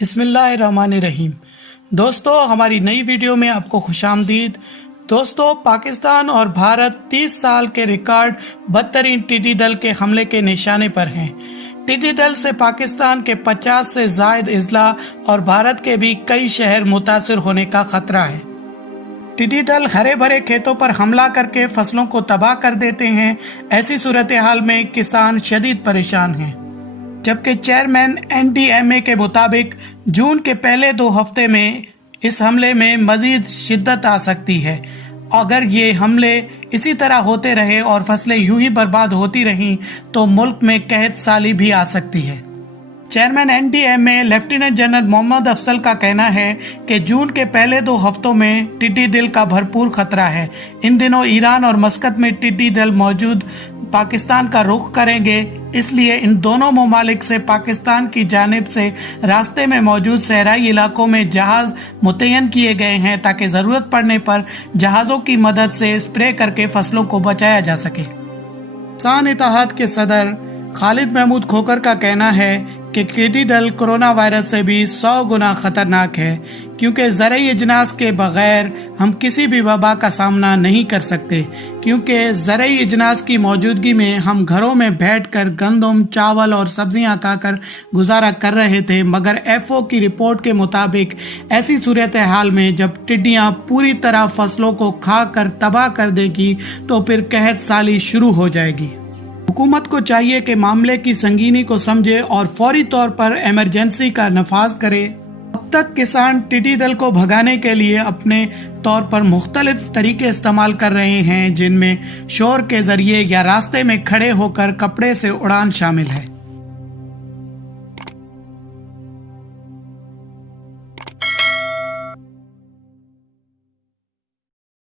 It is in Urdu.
بسم اللہ الرحمن الرحیم۔ دوستو، ہماری نئی ویڈیو میں آپ کو خوش آمدید۔ دوستو، پاکستان اور بھارت 30 سال کے ریکارڈ بدترین ٹڈی دل کے حملے کے نشانے پر ہیں۔ ٹڈی دل سے پاکستان کے 50 سے زائد اضلاع اور بھارت کے بھی کئی شہر متاثر ہونے کا خطرہ ہے۔ ٹڈی دل ہرے بھرے کھیتوں پر حملہ کر کے فصلوں کو تباہ کر دیتے ہیں۔ ایسی صورتحال میں کسان شدید پریشان ہیں، جبکہ چیئرمین NDMA کے مطابق جون کے پہلے 2 ہفتے میں اس حملے میں مزید شدت آ سکتی ہے۔ اگر یہ حملے اسی طرح ہوتے رہے اور فصلیں یوں ہی برباد ہوتی رہیں تو ملک میں قحط سالی بھی آ سکتی ہے۔ چیئرمین NDMA لیفٹیننٹ جنرل محمد افضل کا کہنا ہے کہ جون کے پہلے 2 ہفتوں میں ٹڈی دل کا بھرپور خطرہ ہے۔ ان دنوں ایران اور مسقط میں ٹڈی دل موجود پاکستان کا رخ کریں گے، اس لیے ان دونوں ممالک سے پاکستان کی جانب سے راستے میں موجود صحرائی علاقوں میں جہاز متعین کیے گئے ہیں تاکہ ضرورت پڑنے پر جہازوں کی مدد سے اسپرے کر کے فصلوں کو بچایا جا سکے۔ کسان اتحاد کے صدر خالد محمود کھوکھر کا کہنا ہے کہ ٹڈی دل کرونا وائرس سے بھی 100 گنا خطرناک ہے، کیونکہ زرعی اجناس کے بغیر ہم کسی بھی وبا کا سامنا نہیں کر سکتے، کیونکہ زرعی اجناس کی موجودگی میں ہم گھروں میں بیٹھ کر گندم، چاول اور سبزیاں کھا کر گزارا کر رہے تھے، مگر FAO کی رپورٹ کے مطابق ایسی صورتحال میں جب ٹڈیاں پوری طرح فصلوں کو کھا کر تباہ کر دے گی تو پھر قحط سالی شروع ہو جائے گی۔ حکومت کو چاہیے کہ معاملے کی سنگینی کو سمجھے اور فوری طور پر ایمرجنسی کا نفاذ کرے۔ اب تک کسان ٹڈی دل کو بھگانے کے لیے اپنے طور پر مختلف طریقے استعمال کر رہے ہیں، جن میں شور کے ذریعے یا راستے میں کھڑے ہو کر کپڑے سے اڑان شامل ہے۔